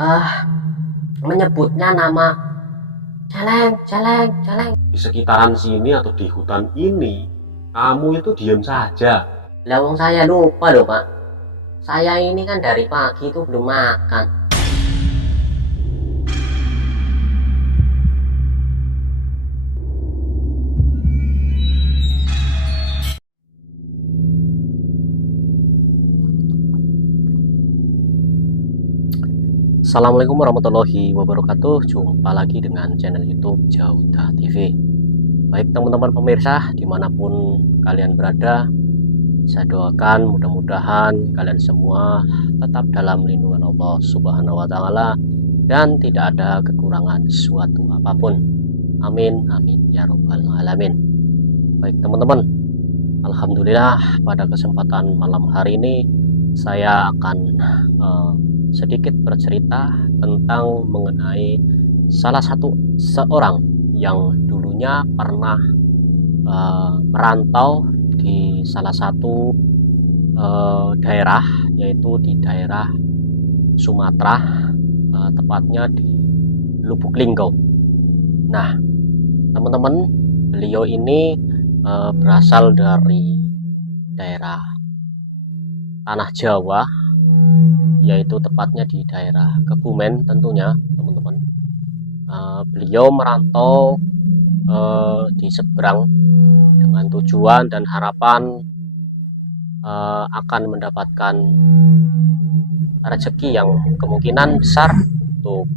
ah menyebutnya nama celeng celeng celeng. Di sekitaran sini atau di hutan ini, kamu itu diam saja. Lawang saya lupa loh Pak, saya ini kan dari pagi itu belum makan. Assalamualaikum warahmatullahi wabarakatuh. Jumpa lagi dengan channel YouTube Jaudah TV. Baik teman-teman pemirsa, dimanapun kalian berada, saya doakan mudah-mudahan kalian semua tetap dalam lindungan Allah Subhanahu wa Ta'ala dan tidak ada kekurangan suatu apapun. Amin amin ya robbal alamin. Baik teman-teman, alhamdulillah pada kesempatan malam hari ini saya akan sedikit bercerita tentang mengenai salah satu seorang yang dulunya pernah merantau di salah satu daerah, yaitu di daerah Sumatera, tepatnya di Lubuk Linggau. Nah teman-teman, beliau ini berasal dari daerah Tanah Jawa, yaitu tepatnya di daerah Kebumen tentunya teman-teman. Beliau merantau di seberang dengan tujuan dan harapan akan mendapatkan rezeki yang kemungkinan besar untuk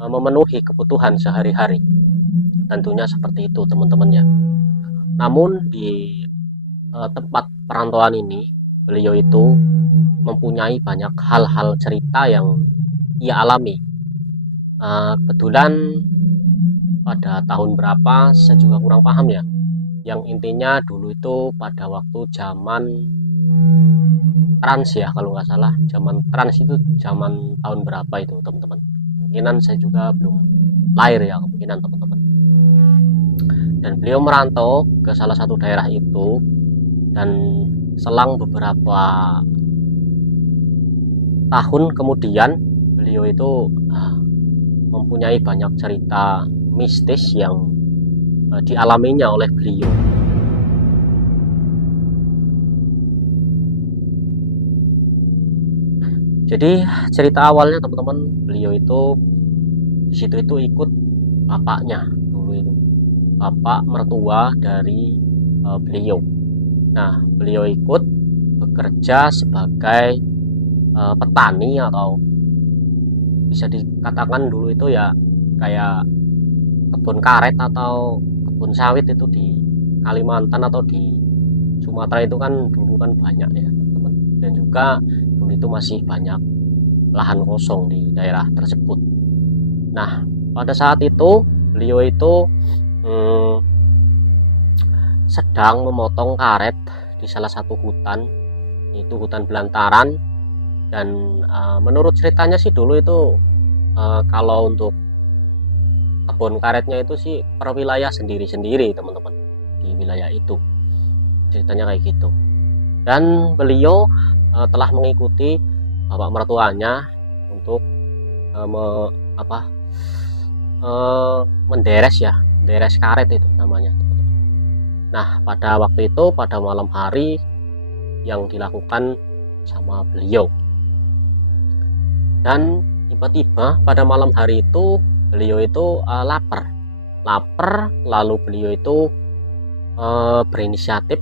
memenuhi kebutuhan sehari-hari, tentunya seperti itu teman-teman ya. Namun di tempat perantauan ini beliau itu mempunyai banyak hal-hal cerita yang ia alami. Kebetulan pada tahun berapa saya juga kurang paham ya. Yang intinya dulu itu pada waktu zaman Trans ya, kalau nggak salah zaman Trans itu zaman tahun berapa itu teman-teman. Kemungkinan saya juga belum lahir ya, kemungkinan teman-teman. Dan beliau merantau ke salah satu daerah itu, dan selang beberapa tahun kemudian beliau itu mempunyai banyak cerita mistis yang dialaminya oleh beliau. Jadi cerita awalnya teman-teman, beliau itu di situ itu ikut bapaknya dulu, itu bapak mertua dari beliau. Nah beliau ikut bekerja sebagai petani, atau bisa dikatakan dulu itu ya kayak kebun karet atau kebun sawit itu di Kalimantan atau di Sumatera itu kan dulu kan banyak ya teman-teman, dan juga dulu itu masih banyak lahan kosong di daerah tersebut. Nah pada saat itu beliau itu sedang memotong karet di salah satu hutan, yaitu hutan belantaran. Dan menurut ceritanya sih dulu itu kalau untuk kebun karetnya itu sih per wilayah sendiri-sendiri teman-teman, di wilayah itu ceritanya kayak gitu. Dan beliau telah mengikuti bapak mertuanya untuk menderes ya, menderes karet itu namanya teman-teman. Nah pada waktu itu, pada malam hari, yang dilakukan sama beliau, dan tiba-tiba pada malam hari itu beliau itu lapar, lalu beliau itu berinisiatif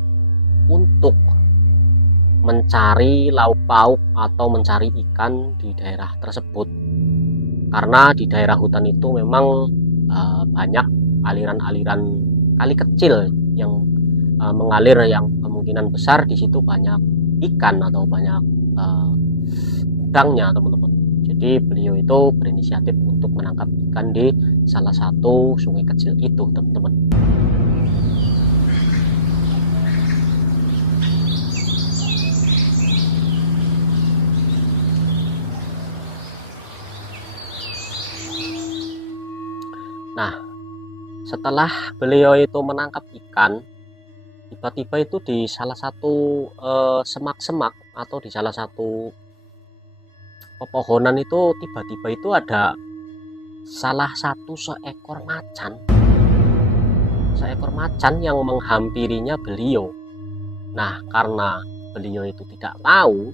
untuk mencari lauk pauk atau mencari ikan di daerah tersebut, karena di daerah hutan itu memang banyak aliran-aliran kali kecil yang mengalir, yang kemungkinan besar di situ banyak ikan atau banyak udangnya teman-teman. Jadi beliau itu berinisiatif untuk menangkap ikan di salah satu sungai kecil itu teman-teman. Nah setelah beliau itu menangkap ikan, tiba-tiba itu di salah satu semak-semak atau di salah satu pepohonan itu tiba-tiba itu ada salah satu seekor macan yang menghampirinya beliau. Nah, karena beliau itu tidak tahu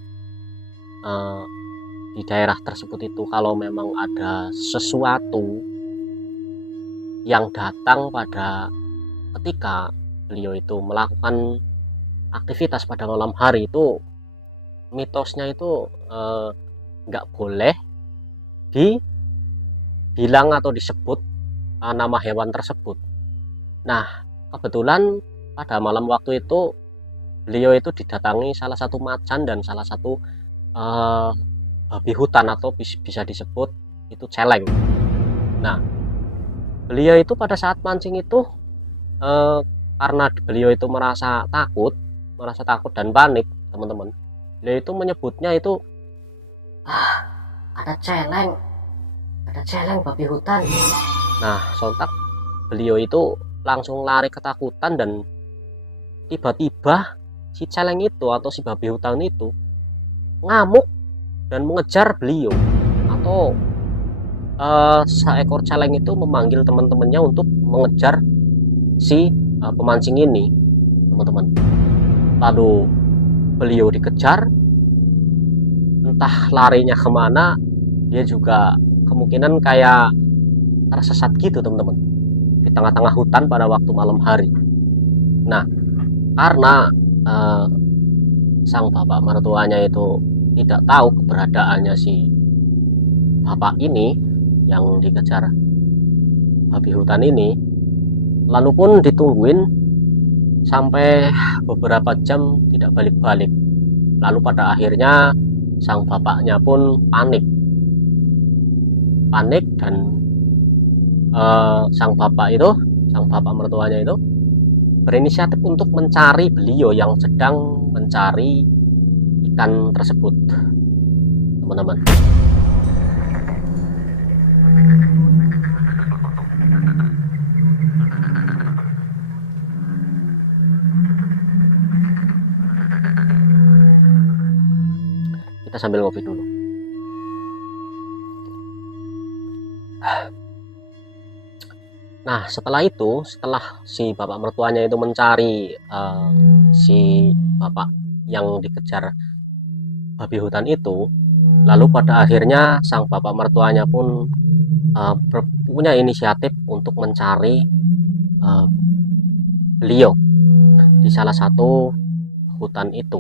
di daerah tersebut itu kalau memang ada sesuatu yang datang pada ketika beliau itu melakukan aktivitas pada malam hari, itu mitosnya itu nggak boleh dibilang atau disebut nama hewan tersebut. Nah, kebetulan pada malam waktu itu beliau itu didatangi salah satu macan dan salah satu babi hutan atau bisa disebut itu celeng. Nah, beliau itu pada saat mancing itu karena beliau itu merasa takut dan panik, teman-teman. Beliau itu menyebutnya itu ada celeng babi hutan. Nah, sontak beliau itu langsung lari ketakutan dan tiba-tiba si celeng itu atau si babi hutan itu ngamuk dan mengejar beliau, atau seekor celeng itu memanggil teman-temannya untuk mengejar si pemancing ini, teman-teman. Lalu beliau dikejar, entah larinya kemana, dia juga kemungkinan kayak tersesat gitu, teman-teman, di tengah-tengah hutan pada waktu malam hari. Nah, karena sang bapak mertuanya itu tidak tahu keberadaannya si bapak ini yang dikejar babi hutan ini, lalu pun ditungguin sampai beberapa jam tidak balik-balik. Lalu pada akhirnya sang bapaknya pun panik dan sang bapak mertuanya itu berinisiatif untuk mencari beliau yang sedang mencari ikan tersebut, teman-teman. Kita sambil ngopi dulu. Nah, setelah si bapak mertuanya itu mencari si bapak yang dikejar babi hutan itu, lalu pada akhirnya sang bapak mertuanya pun punya inisiatif untuk mencari beliau di salah satu hutan itu.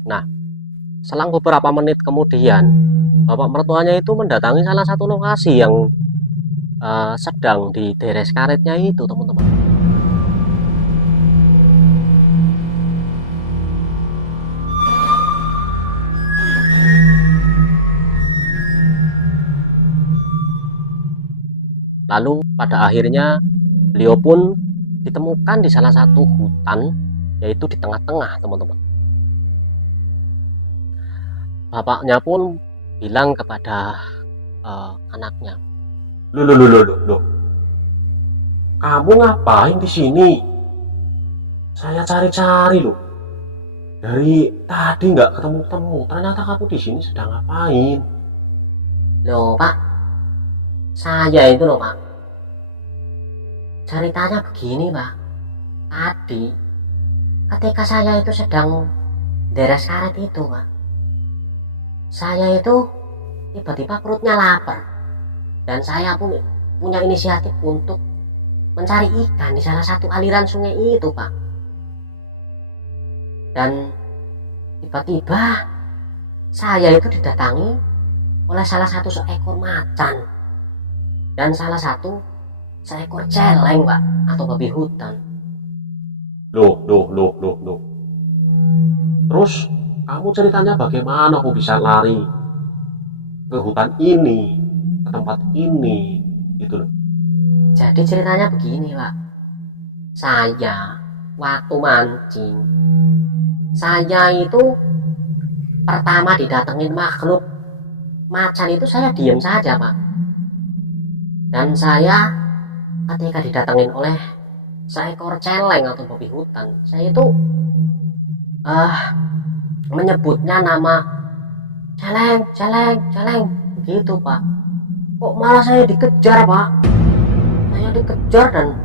Nah, selang beberapa menit kemudian, bapak mertuanya itu mendatangi salah satu lokasi yang sedang dideres karetnya itu, teman-teman. Lalu pada akhirnya beliau pun ditemukan di salah satu hutan, yaitu di tengah-tengah, teman-teman. Bapaknya pun bilang kepada anaknya, Loh. Kamu ngapain di sini? Saya cari-cari loh. Dari tadi nggak ketemu-temu. Ternyata kamu di sini sedang ngapain? Loh Pak, saya itu loh Pak, ceritanya begini Pak. Tadi ketika saya itu sedang deres karet itu Pak, saya itu tiba-tiba perutnya lapar, dan saya pun punya inisiatif untuk mencari ikan di salah satu aliran sungai itu Pak. Dan tiba-tiba saya itu didatangi oleh salah satu seekor macan dan salah satu seekor celeng Pak, atau babi hutan. Loh. Terus kamu ceritanya bagaimana kok bisa lari ke hutan ini, ke tempat ini, gitu loh. Jadi ceritanya begini Pak, saya waktu mancing, saya itu pertama didatengin makhluk macan itu saya diam saja Pak. Dan saya ketika didatengin oleh seekor celeng atau babi hutan, saya itu menyebutnya nama celeng, celeng, celeng, begitu Pak. Kok malah saya dikejar Pak? Saya dikejar dan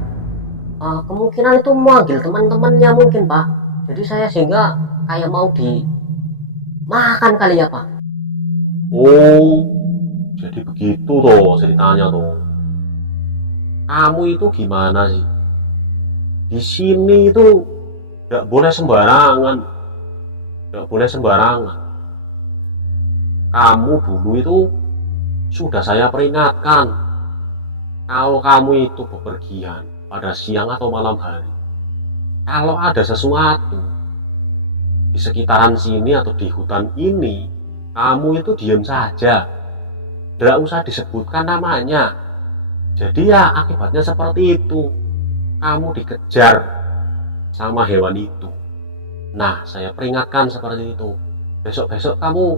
kemungkinan itu memanggil teman-temannya mungkin Pak. Jadi saya sehingga kayak mau dimakan kali ya Pak. Oh, jadi begitu toh ceritanya toh. Kamu itu gimana sih? Di sini itu nggak boleh sembarangan, nggak boleh sembarangan. Kamu dulu itu sudah saya peringatkan, kalau kamu itu bepergian pada siang atau malam hari, kalau ada sesuatu di sekitaran sini atau di hutan ini, kamu itu diam saja, tidak usah disebutkan namanya. Jadi ya akibatnya seperti itu, kamu dikejar sama hewan itu. Nah, saya peringatkan seperti itu. Besok-besok kamu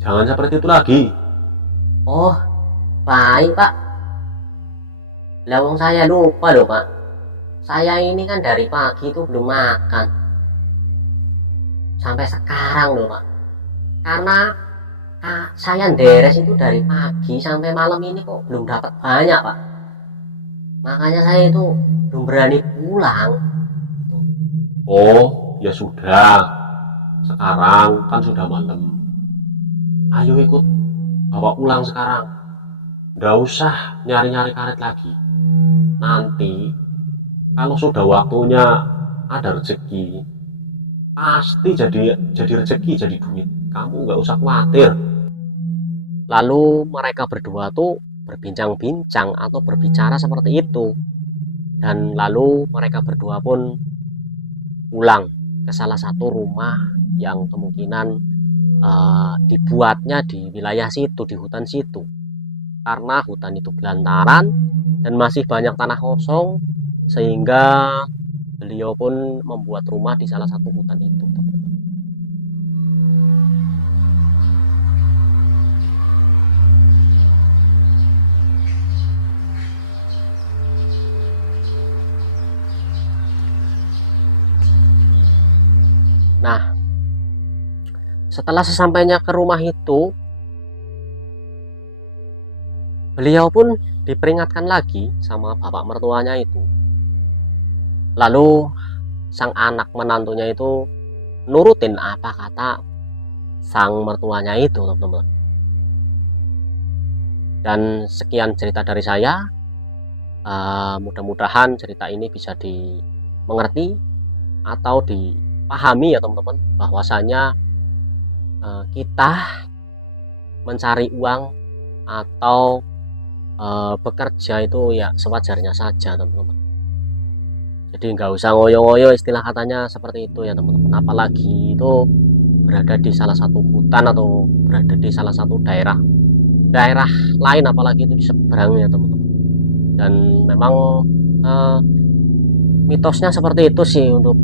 jangan seperti itu lagi. Oh, baik Pak. Lawang saya lupa loh Pak. Saya ini kan dari pagi itu belum makan. Sampai sekarang loh Pak. Karena saya deres itu dari pagi sampai malam ini kok belum dapat banyak Pak. Makanya saya itu belum berani pulang. Oh, ya sudah. Sekarang kan sudah malam. Ayo ikut bawa pulang sekarang. Nggak usah nyari-nyari karet lagi. Nanti kalau sudah waktunya ada rezeki, pasti jadi rezeki, jadi duit. Kamu nggak usah khawatir. Lalu mereka berdua tuh berbincang-bincang atau berbicara seperti itu. Dan lalu mereka berdua pun pulang ke salah satu rumah yang kemungkinan dibuatnya di wilayah situ, di hutan situ. Karena hutan itu belantaran dan masih banyak tanah kosong, sehingga beliau pun membuat rumah di salah satu hutan itu. Nah, setelah sesampainya ke rumah itu, beliau pun diperingatkan lagi sama bapak mertuanya itu. Lalu sang anak menantunya itu nurutin apa kata sang mertuanya itu, teman-teman. Dan sekian cerita dari saya. Mudah-mudahan cerita ini bisa dimengerti atau dipahami ya teman-teman, bahwasanya kita mencari uang atau bekerja itu ya sewajarnya saja teman-teman. Jadi nggak usah ngoyo-ngoyo, istilah katanya seperti itu ya teman-teman. Apalagi itu berada di salah satu hutan atau berada di salah satu daerah lain, apalagi itu di seberangnya teman-teman. Dan memang mitosnya seperti itu sih untuk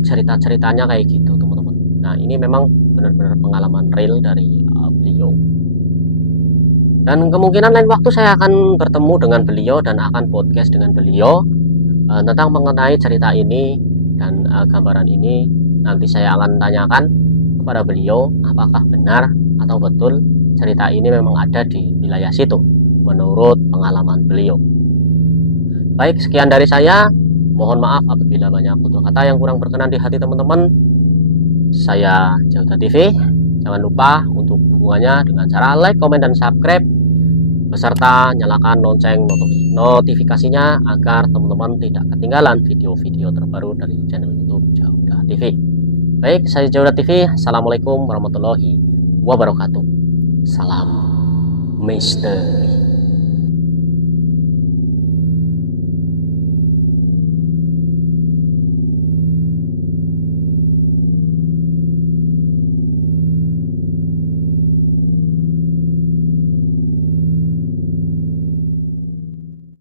cerita-ceritanya kayak gitu teman-teman. Nah, ini memang benar-benar pengalaman real dari beliau. Dan kemungkinan lain waktu saya akan bertemu dengan beliau dan akan podcast dengan beliau tentang mengenai cerita ini dan gambaran ini. Nanti saya akan tanyakan kepada beliau apakah benar atau betul cerita ini memang ada di wilayah situ menurut pengalaman beliau. Baik, sekian dari saya. Mohon maaf apabila banyak tutur kata yang kurang berkenan di hati teman-teman. Saya Jauda TV. Jangan lupa untuk dukungannya dengan cara like, komen, dan subscribe, beserta nyalakan lonceng notifikasinya agar teman-teman tidak ketinggalan video-video terbaru dari channel YouTube Jauda TV. Baik, saya Jauda TV. Assalamualaikum warahmatullahi wabarakatuh. Salam misteri.